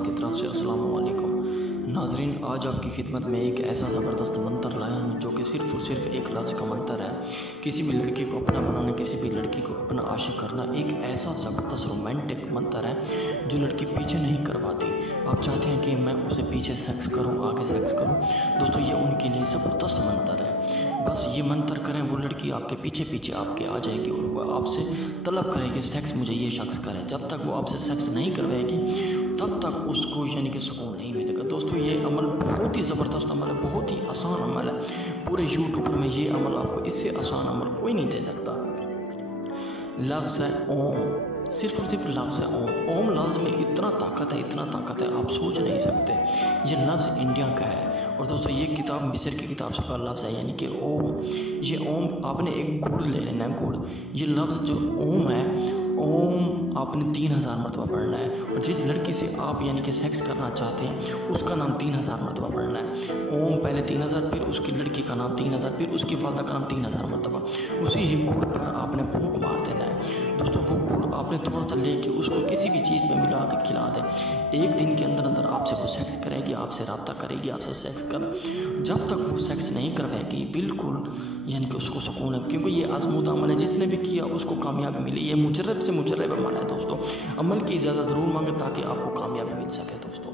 आवाज़ की तरफ से अस्सलाम वालेकुम नाजरीन। आज आपकी खिदमत में एक ऐसा ज़बरदस्त मंतर लाया हूँ जो कि सिर्फ़ और सिर्फ एक लफ्ज़ का मंतर है। किसी भी लड़की को अपना बनाना, किसी भी लड़की को अपना आशिक करना एक ऐसा ज़बरदस्त रोमांटिक मंतर है जो लड़की पीछे नहीं करवाती। आप चाहते हैं कि मैं उसे पीछे सेक्स करूँ, आगे सेक्स करूँ। दोस्तों, ये उनके लिए ज़बरदस्त मंतर है। बस ये मंतर करें, वो लड़की आपके पीछे पीछे आपके आ जाएगी और वो आपसे तलब करेगी सेक्स मुझे ये शख्स करे। जब तक वो आपसे सेक्स नहीं करवाएगी तब तक उसको यानी कि सुकून नहीं मिलेगा। दोस्तों, ये अमल बहुत ही ज़बरदस्त अमल है, बहुत ही आसान अमल है। पूरे यूट्यूब पर में ये अमल आपको इससे आसान अमल कोई नहीं दे सकता। लफ्ज़ है ओम, सिर्फ और सिर्फ लफ्ज़ है ओम। ओम लफ्ज़ में इतना ताकत है, इतना ताकत है, आप सोच नहीं सकते। ये लफ्ज़ इंडिया का है और दोस्तों ये किताब मिस्र की किताब से का लफ्ज़ है, यानी कि ओम। ये ओम आपने एक गुड़ ले लेना है, गुड़। ये लफ्ज़ जो ओम है, ओम आपने 3000 मरतबा पढ़ना है। और जिस लड़की से आप यानी कि सेक्स करना चाहते हैं उसका नाम 3000 मरतबा पढ़ना है। ओम पहले 3000, फिर उसकी लड़की का नाम 3000, फिर उसकी वालदा का नाम 3000 मरतबा। उसी ही गुड़ पर आपने फूंक मार देना है। दोस्तों, वो गुड़ आपने थोड़ा सा लेके उसको किसी भी चीज़ में मिला के खिला दें। एक दिन के अंदर अंदर आपसे वो सेक्स करेगी, आपसे रब्ता करेगी, आपसे सेक्स कर। जब तक वो सेक्स नहीं करवाएगी बिल्कुल यानी कि उसको सुकून है, क्योंकि ये आज़मूदा अमल है। जिसने भी किया उसको कामयाबी मिली। ये मुजर्रब से मुजर्रब अमल है दोस्तों। अमल की इजाज़त ज़रूर मांगे ताकि आपको कामयाबी मिल सके दोस्तों।